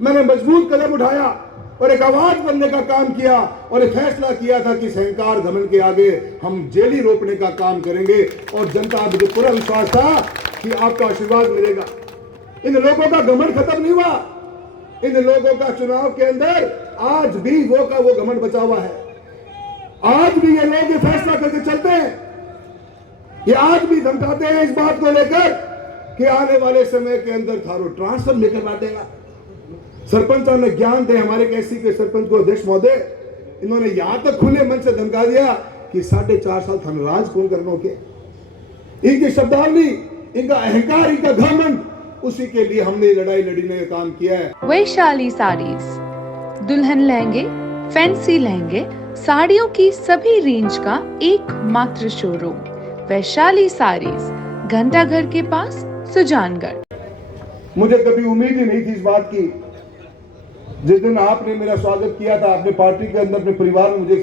मैंने मजबूत कदम उठाया और एक आवाज बनने का काम किया और एक फैसला किया था कि अहंकार घमंड के आगे हम जेली रोकने का काम करेंगे। और जनता मुझे पूरा विश्वास था कि आपका आशीर्वाद मिलेगा। इन लोगों का घमंड खत्म नहीं हुआ। इन लोगों का चुनाव के अंदर आज भी वो का वो घमंड बचा हुआ है। आज भी ये लोग ये फैसला करके चलते हैं, ये आज भी धमकाते हैं इस बात को लेकर कि आने वाले समय के अंदर थारो ट्रांसफर लेकर आ देगा। सरपंचों ने ज्ञान दे, हमारे कैसी के सरपंच को अध्यक्ष महोदय, इन्होंने यहां तक खुले मन से धमका दिया कि 4.5 साल धनराज कौन करने के। इनकी शब्दावली, इनका अहंकार, इनका घमंड, उसी के लिए हमने लड़ाई लड़ने का काम किया है। वैशाली साड़ीज, दुल्हन लहंगे, फैंसी लहंगे, साड़ियों की सभी रेंज का एकमात्र शोरूम वैशाली साड़ीज, घंटाघर के पास, सुजानगढ़। मुझे कभी उम्मीद ही नहीं थी इस बात की। जिस दिन आपने मेरा स्वागत किया था, अपने पार्टी के अंदर, अपने परिवार में मुझे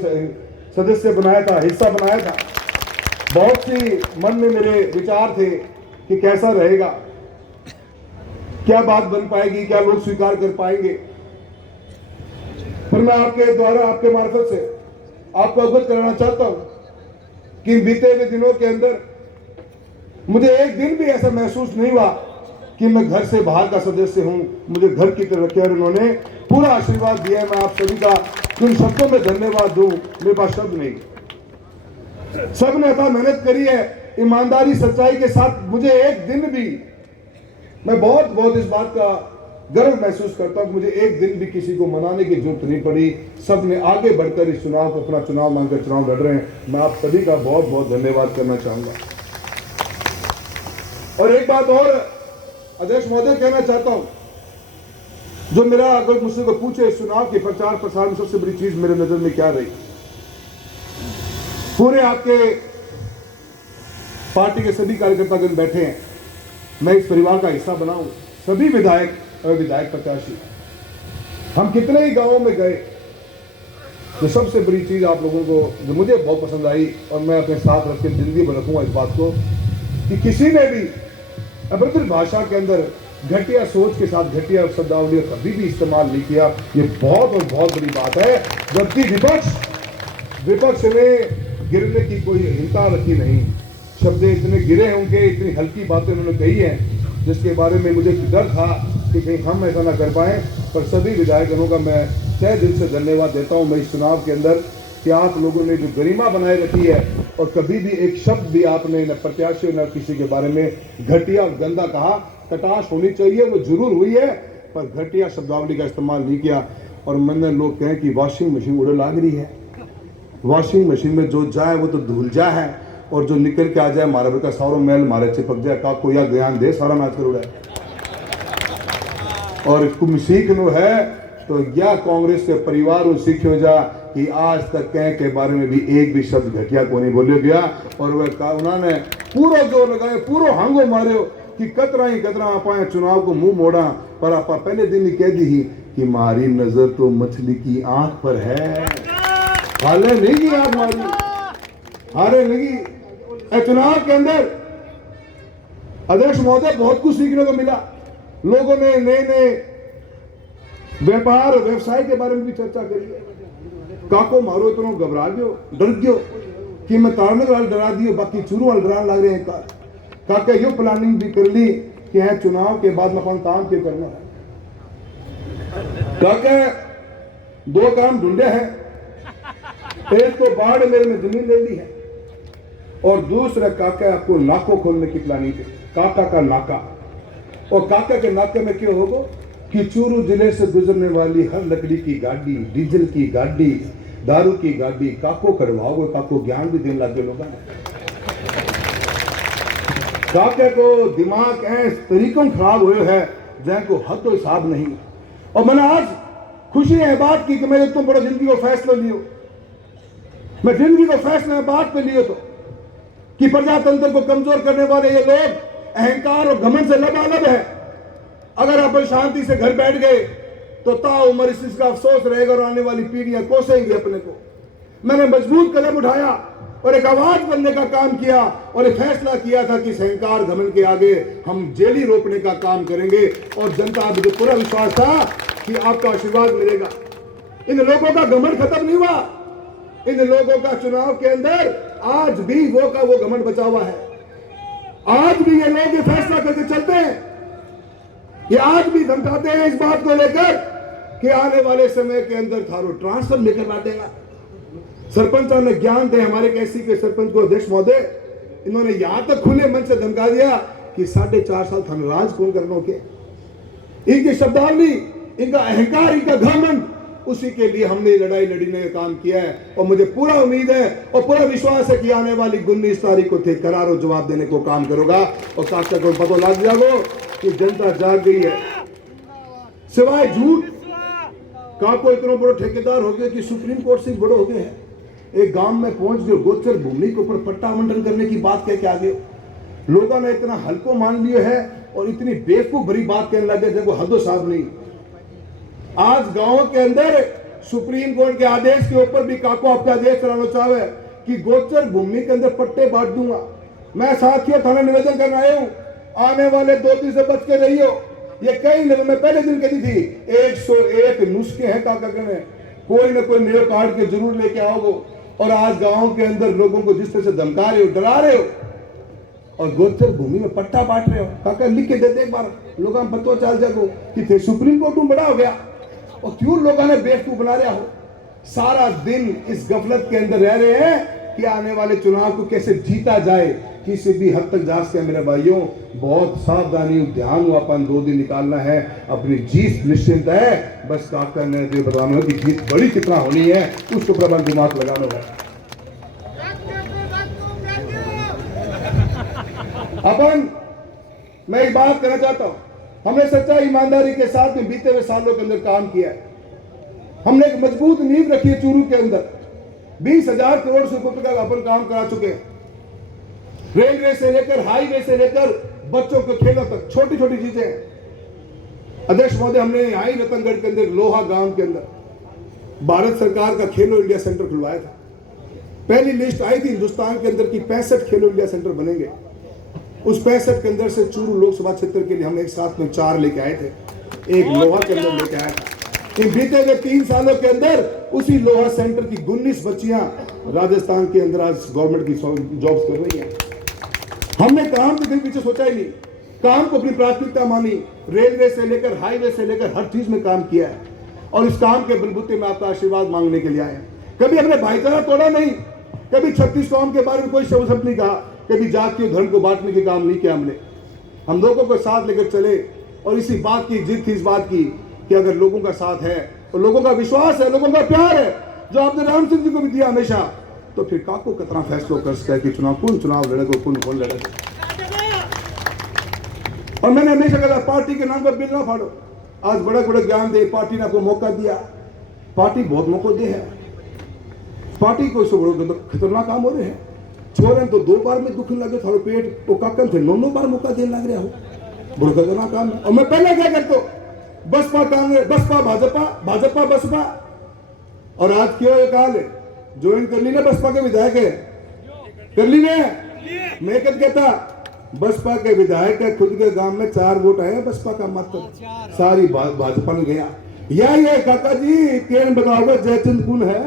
सदस्य बनाया था, हिस्सा बनाया था, बहुत सी मन में मेरे विचार थे कि कैसा रहेगा, क्या बात बन पाएगी, क्या लोग स्वीकार कर पाएंगे। फिर मैं आपके द्वारा, आपके मार्फत से आपको अवगत कराना चाहता हूं कि बीते हुए दिनों के अंदर मुझे एक दिन भी ऐसा महसूस नहीं हुआ कि मैं घर से बाहर का सदस्य हूं। मुझे घर की तरह रखे और उन्होंने पूरा आशीर्वाद दिया है। मैं आप सभी का जिन शब्दों में धन्यवाद दूं, मेरे पास शब्द नहीं। सबने अथाह मेहनत करी है, ईमानदारी सच्चाई के साथ। मुझे एक दिन भी, मैं बहुत इस बात का गर्व महसूस करता हूं कि मुझे एक दिन भी किसी को मनाने की जरूरत नहीं पड़ी। सबने आगे बढ़कर इस चुनाव को अपना चुनाव मानकर चुनाव लड़ रहे हैं। मैं आप सभी का बहुत धन्यवाद करना चाहूंगा। और एक बात और अध्यक्ष महोदय कहना चाहता हूं, जो मेरा अगर मुझसे को पूछे इस चुनाव के प्रचार प्रसार में सबसे बड़ी चीज मेरे नजर में क्या रही, पूरे आपके पार्टी के सभी कार्यकर्तागण बैठे हैं, मैं इस परिवार का हिस्सा बना हूं, सभी विधायक और विधायक प्रत्याशी, हम कितने ही गांवों में गए। तो सबसे बड़ी चीज आप लोगों को जो मुझे बहुत पसंद आई और मैं अपने साथ रख के जिंदगी भर रखूंगा इस बात को, कि किसी ने भी अपनी भाषा के अंदर घटिया सोच के साथ घटिया शब्दावली कभी भी इस्तेमाल नहीं किया। ये बहुत बड़ी बात है। जबकि विपक्ष ने गिरने की कोई हिंसा रखी नहीं। शब्द इतने गिरे हैं उनके, इतनी हल्की बातें उन्होंने कही हैं जिसके बारे में मुझे डर था कि कहीं हम ऐसा ना कर पाए। पर सभी विधायकों का मैं तहे दिल से धन्यवाद देता हूं मैं इस चुनाव के अंदर कि आप लोगों ने जो गरिमा बनाए रखी है और कभी भी एक शब्द भी आपने न प्रत्याशी न किसी के बारे में घटिया और गंदा कहा। कटाश होनी चाहिए, वो जरूर हुई है, पर घटिया शब्दावली का इस्तेमाल नहीं किया। और मैंने लोग कहें कि वॉशिंग मशीन उड़े लाग रही है, वॉशिंग मशीन में जो जाए वो तो धुल जा है और जो निकल के आ जाए मारा का सारो मैल मारे चिपक जाए। का कोई ज्ञान दे सारा नाच कर उड़े। और कुम सीख नो है तो या कांग्रेस के परिवार सीखो जा कि आज तक कह के बारे में भी एक भी शब्द घटिया को नहीं बोले गया। और वह उन्होंने पूरा जोर लगाए, पूरा हांगो मारे कि कतरा ही कतरा आप चुनाव को मुंह मोड़ा। पर आप पहले दिन ही कह दी ही कि मारी नजर तो मछली की आंख पर है, हाले नहीं की आंख मारी, हारे नहीं। चुनाव के अंदर अध्यक्ष महोदय बहुत कुछ सीखने को मिला। लोगों ने नए व्यापार व्यवसाय के बारे में भी चर्चा करी है। काको मारो इतना घबरा गयो, डर गयो कि मैं तारने वाल डरा दियो, बाकी चूरू वाल डरान लग रहे हैं। काका यो प्लानिंग भी कर ली कि है चुनाव के बाद में अपन काम क्यों करना है। काका 2 काम ढूंढे हैं, एक तो बाढ़ मेरे में जमीन ले ली है और दूसरा काका आपको नाको खोलने की प्लानिंग है। काका का नाका, और काका के नाके में क्यों होगा कि चूरू जिले से गुजरने वाली हर लकड़ी की गाड़ी, डीजल की गाड़ी, दारू की गाड़ी काको करवाओगे। काको ज्ञान भी देने लगे लोगों ने। काके को दिमाग ऐसे तरीकों खराब हुए है जिनको हद तो हिसाब नहीं। और मैंने आज खुशी है बात की कि मैंने तुम बड़ा जिंदगी को फैसला लियो। मैं जिंदगी को फैसला बात पे लियो तो कि प्रजातंत्र को कमजोर करने वाले ये लोग अहंकार और घमंड से लबालब है। अगर आप शांति से घर बैठ गए तो ताउम्र इस चीज का अफसोस रहेगा और आने वाली पीढ़ियां कोसेंगी अपने को। मैंने मजबूत कदम उठाया और एक आवाज बनने का काम किया और एक फैसला किया था कि अहंकार घमंड के आगे हम जेली रोकने का काम करेंगे। और जनता मुझे पूरा विश्वास था कि आपका आशीर्वाद मिलेगा। इन लोगों का घमंड खत्म नहीं हुआ। इन लोगों का चुनाव के अंदर आज भी वो का वो घमंड बचा हुआ है। आज भी ये लोग ये फैसला करके चलते हैं, ये आज भी धमकाते हैं इस बात को लेकर कि आने वाले समय के अंदर थारो ट्रांसफर लेकर ला देगा। सरपंचों ने ज्ञान दे, हमारे कैसी के सरपंच को अध्यक्ष महोदय, इन्होंने यहां तक खुले मन से धमका दिया कि 4.5 साल थाने राज कौन करनो के। इनकी शब्दावली, इनका अहंकार, इनका घमंड, उसी के लिए हमने लड़ाई लड़ने का काम किया है। और मुझे पूरा उम्मीद है और पूरा विश्वास है कि आने वाली 19 तारीख को थे करारो जवाब देने को काम करोगा। और खासकर को पता लग जाओ कि जनता जाग गई है। सिवाय झूठ का कोई इतना बड़ा ठेकेदार हो गया कि सुप्रीम कोर्ट से बड़े हो गए हैं। एक गांव में पहुंच गए, गोचर भूमि के ऊपर पट्टा आवंटन करने की बात कह के आ गए। लोगों ने इतना हल्को मान लिया है और इतनी बेवकूफ भरी बात कहने लगे जब हदो साहब नहीं। आज गांव के अंदर सुप्रीम कोर्ट के आदेश के ऊपर भी काको आपका आदेश चलाना चाहे कि गोचर भूमि के अंदर पट्टे बांट दूंगा। मैं साथियों थाना निवेदन करने आया हूं, आने वाले 2-3 से बच के रहियो। ये कई लोगों में पहले दिन कही थी 101 नुस्खे हैं काका कहने, कोई ना कोई नया कार्ड के जरूर लेके आओगे। और आज गांव के अंदर लोगों को जिस तरह से धमका रहे हो, डरा रहे हो और गोचर भूमि में पट्टा बांट रहे हो, काका लिख के दे एक बार लोगों को पता चल जाएगा कि थे सुप्रीम कोर्ट में बड़ा हो गया और क्यों लोगों ने बेवकूफ बना रहा हो। सारा दिन इस गफलत के अंदर रह रहे हैं कि आने वाले चुनाव को कैसे जीता जाए, किसी भी हद तक जा सके। मेरे भाइयों, बहुत सावधानी ध्यान हुआ, अपन 2 दिन निकालना है, अपनी जीत निश्चिंत है। बस काका ने जो बताना है कि जीत बड़ी कितना होनी है उसको प्रबल दिमाग लगाना है। अपन मैं एक बात कहना चाहता हूं, हमने सच्चाई ईमानदारी के साथ में बीते हुए सालों के अंदर काम किया है। हमने एक मजबूत नींव रखी है। चूरू के अंदर 20,000 करोड़ से ऊपर का अपन काम करा चुके हैं। रेलवे से लेकर हाईवे से लेकर बच्चों के खेलों तक छोटी छोटी चीजें। अध्यक्ष महोदय, हमने आई रतनगढ़ के अंदर लोहा गांव के अंदर भारत सरकार का खेलो इंडिया सेंटर खुलवाया था। पहली लिस्ट आई थी हिंदुस्तान के अंदर की 65 खेलो इंडिया सेंटर बनेंगे। उस 65 के अंदर से चूरू लोकसभा क्षेत्र के लिए हम एक साथ में 4 लेके आए थे, एक लोहा के अंदर लेके आया था। इन बीते हुए 3 सालों के अंदर उसी लोहा सेंटर की 19 बच्चियां राजस्थान के अंदर आज गवर्नमेंट की जॉब्स कर रही हैं। हमने काम के पीछे सोचा ही नहीं, काम को अपनी प्राथमिकता मानी। रेलवे से लेकर हाईवे से लेकर हर चीज में काम किया है और इस काम के बलबूते में आपका आशीर्वाद मांगने के लिए आए हैं। कभी हमने भाईचारा तोड़ा नहीं, कभी 36 कौम के बारे में कोई शब्द नहीं कहा, कभी जाति और धर्म को बांटने के काम नहीं किया हमने। हम लोगों को साथ लेकर चले और इसी बात की जिद थी, इस बात की कि अगर लोगों का साथ है और लोगों का विश्वास है, लोगों का प्यार है जो आपने राम सिंह जी को भी दिया हमेशा, तो फिर काको कितना फैसला कर सकता है कि चुनाव लड़ेगा, कौन लड़ेगा। और मैंने हमेशा कहा पार्टी के नाम पर बिल ना फाड़ो। आज बड़ा बड़ा ज्ञान दे, पार्टी ने आपको मौका दिया, पार्टी बहुत मौका दे है, पार्टी को खतरनाक काम हो रहे हैं। छोरे तो 2 बार में दुख लगे थारो पेट, वो काकन थे 9 बार मौका देने लग रहा हो, बड़ा खतरनाक काम है। और मैं पहले क्या करता हूं, बसपा कांग्रेस, बसपा भाजपा, भाजपा बसपा। और आज क्यों ये काल है, ज्वाइन कर ली ना बसपा के विधायक है, कर ली ना। मैं कद कहता बसपा के विधायक है, खुद के गांव में 4 वोट आए बसपा का, मत सारी भाजपा में गया। ये काका जी क्या बताओगे, जयचंद कौन है,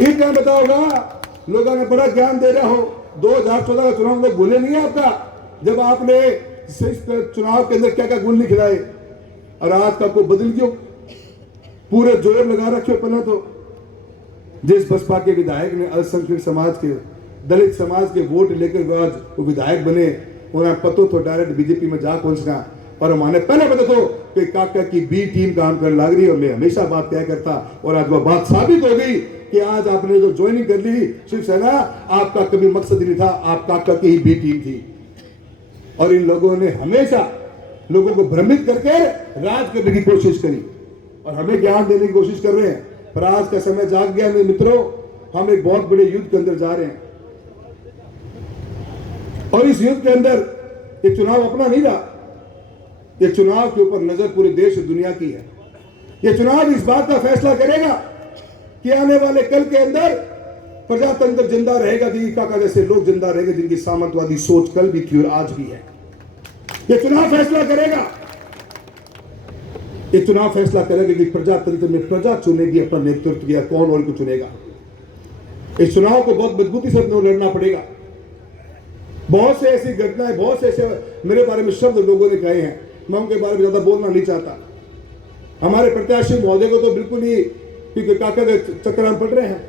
ये क्या बताओगा। लोगों ने बड़ा ज्ञान दे रहा हो। 2014 का चुनाव लोग भूले नहीं है आपका, जब आपने चुनाव के अंदर क्या क्या गुण नहीं खिलाए और आज का को बदल क्यों, पूरे जोर लगा रखे। पहले तो जिस बसपा के विधायक ने अल्पसंख्यक समाज के, दलित समाज के वोट लेकर आज वो विधायक बने, उन्हें पता तो डायरेक्ट बीजेपी में जा पहुंचना। और हमारे पहले पता तो कि काका की बी टीम काम कर लग रही, और मैं हमेशा बात क्या करता और आज वो बात साबित हो गई कि आज आपने जो ज्वाइनिंग कर ली शिवसेना, आपका कभी मकसद नहीं था, आप काका की ही बी टीम थी। और इन लोगों ने हमेशा लोगों को भ्रमित करके राज करने की कोशिश करी और हमें ज्ञान देने की कोशिश कर रहे हैं। पर आज का समय जाग गया मेरे मित्रों, हम एक बहुत बड़े युद्ध के अंदर जा रहे हैं और इस युद्ध के अंदर ये चुनाव अपना नहीं रहा, ये चुनाव के ऊपर नजर पूरे देश और दुनिया की है। ये चुनाव इस बात का फैसला करेगा कि आने वाले कल के अंदर प्रजातंत्र जिंदा रहेगा, कि काका जैसे लोग जिंदा रहेंगे जिनकी सामंतवादी सोच कल भी थी और आज भी है। ये चुनाव फैसला करेगा ये चुनाव फैसला करेगा कि प्रजातंत्र में प्रजा चुनेगी अपना नेतृत्व या कौन और को चुनेगा। इस चुनाव को बहुत मजबूती से अपने लड़ना पड़ेगा। बहुत से ऐसी घटनाएं, बहुत से ऐसे मेरे बारे में शब्द लोगों ने कहे हैं, मैं उनके बारे में ज्यादा बोलना नहीं चाहता। हमारे प्रत्याशी महोदय को तो बिल्कुल ही, क्योंकि काका के चक्कर में पड़ रहे हैं,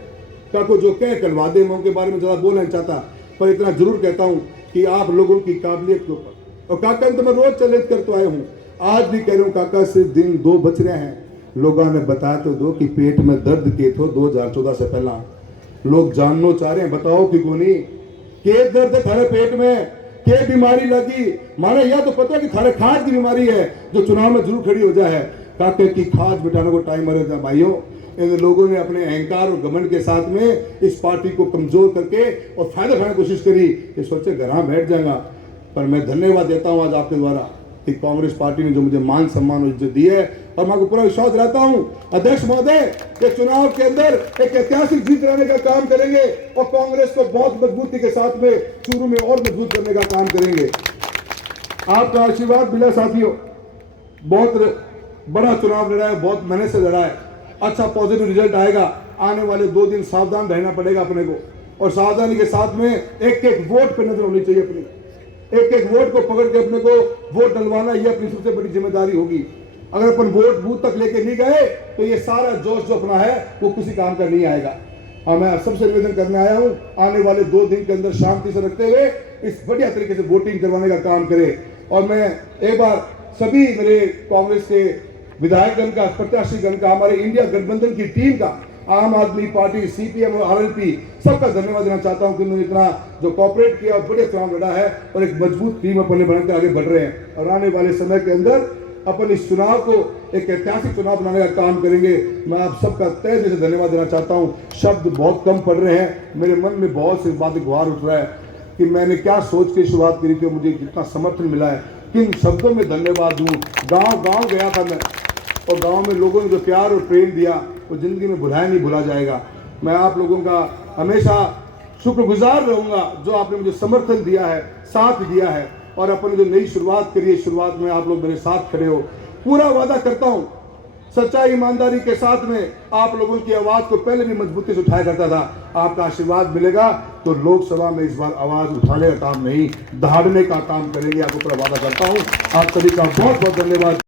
काको जो कह करवा दे, मैं उनके बारे में ज्यादा बोलना नहीं चाहता, पर इतना जरूर कहता हूं कि आप लोगों की काबिलियत के ऊपर, और काका तो मैं रोज चैलेंज करते आया हूं, आज भी कह रहा हूं, काका सिर्फ दिन 2 बच रहे हैं, लोगों ने बताया तो दो कि पेट में दर्द के थो 2014 से पहला लोग जानना चाह रहे हैं, बताओ कि कोनी के दर्द है थारे पेट में, के बीमारी लगी, माने यह तो पता है कि थारे खाज की बीमारी है जो चुनाव में जरूर खड़ी हो जाए है। काके की खाज बिठाने को टाइम मरे था भाइयों। इन लोगों ने अपने अहंकार और घमंड के साथ में इस पार्टी को कमजोर करके और फायदा उठाने की कोशिश करी, ये सोचे घर बैठ जाएगा। पर मैं धन्यवाद देता हूं आज आपके द्वारा कि कांग्रेस पार्टी ने जो मुझे मान सम्मान और इज्जत दी है, और मैं पूरा विश्वास दिलाता हूं अध्यक्ष महोदय के चुनाव के अंदर एक ऐतिहासिक जीत लाने का काम करेंगे और कांग्रेस को बहुत मजबूती के साथ में शुरू में और मजबूत करने का काम करेंगे। आपका आशीर्वाद मिला साथियों, बहुत बड़ा चुनाव लड़ा है, बहुत मेहनत से लड़ा है, अच्छा पॉजिटिव रिजल्ट आएगा। आने वाले 2 दिन सावधान रहना पड़ेगा अपने को, और सावधानी के साथ में एक एक वोट पर नजर होनी चाहिए अपनी, एक एक वोट को पकड़ के अपने को वोट डलवाना, यह अपनी सबसे बड़ी जिम्मेदारी होगी। अगर अपन वोट बूथ तक लेके नहीं गए तो ये सारा जोश जो अपना है वो किसी काम का नहीं आएगा। और मैं सबसे निवेदन करने आया हूं, आने वाले 2 दिन के अंदर शांति से रखते हुए इस बढ़िया तरीके से वोटिंग करवाने का काम करें। और मैं एक बार सभी मेरे कांग्रेस के विधायकगण का, प्रत्याशीगण का, हमारे इंडिया गठबंधन की टीम का, आम आदमी पार्टी, सीपीएम और आरएलपी सबका धन्यवाद देना चाहता हूं कि उन्होंने इतना जो कॉपरेट किया और बड़े चुनाव लड़ा है और एक मजबूत टीम अपने बनकर आगे बढ़ रहे हैं। और आने वाले समय के अंदर अपन इस चुनाव को एक ऐतिहासिक चुनाव बनाने का काम करेंगे। मैं आप सबका तहे दिल से धन्यवाद देना चाहता हूं। शब्द बहुत कम पड़ रहे हैं, मेरे मन में बहुत सी बातें गुहार उठ रहा है कि मैंने क्या सोच के शुरुआत करी थी, मुझे कितना समर्थन मिला है, किन शब्दों में धन्यवाद दूं। गांव गया था मैं, और गांव में लोगों ने जो प्यार और प्रेम दिया वो जिंदगी में भुलाया नहीं भुला जाएगा। मैं आप लोगों का हमेशा शुक्रगुजार रहूंगा जो आपने मुझे समर्थन दिया है, साथ दिया है, और अपन जो नई शुरुआत करी है, शुरुआत में आप लोग मेरे साथ खड़े हो। पूरा वादा करता हूं सच्चाई ईमानदारी के साथ में आप लोगों की आवाज को पहले भी मजबूती से उठाया करता था। आपका आशीर्वाद मिलेगा तो लोकसभा में इस बार आवाज उठाने का काम नहीं, दहाड़ने का काम करेंगे, आपको पूरा वादा करता हूं। आप सभी का बहुत बहुत धन्यवाद।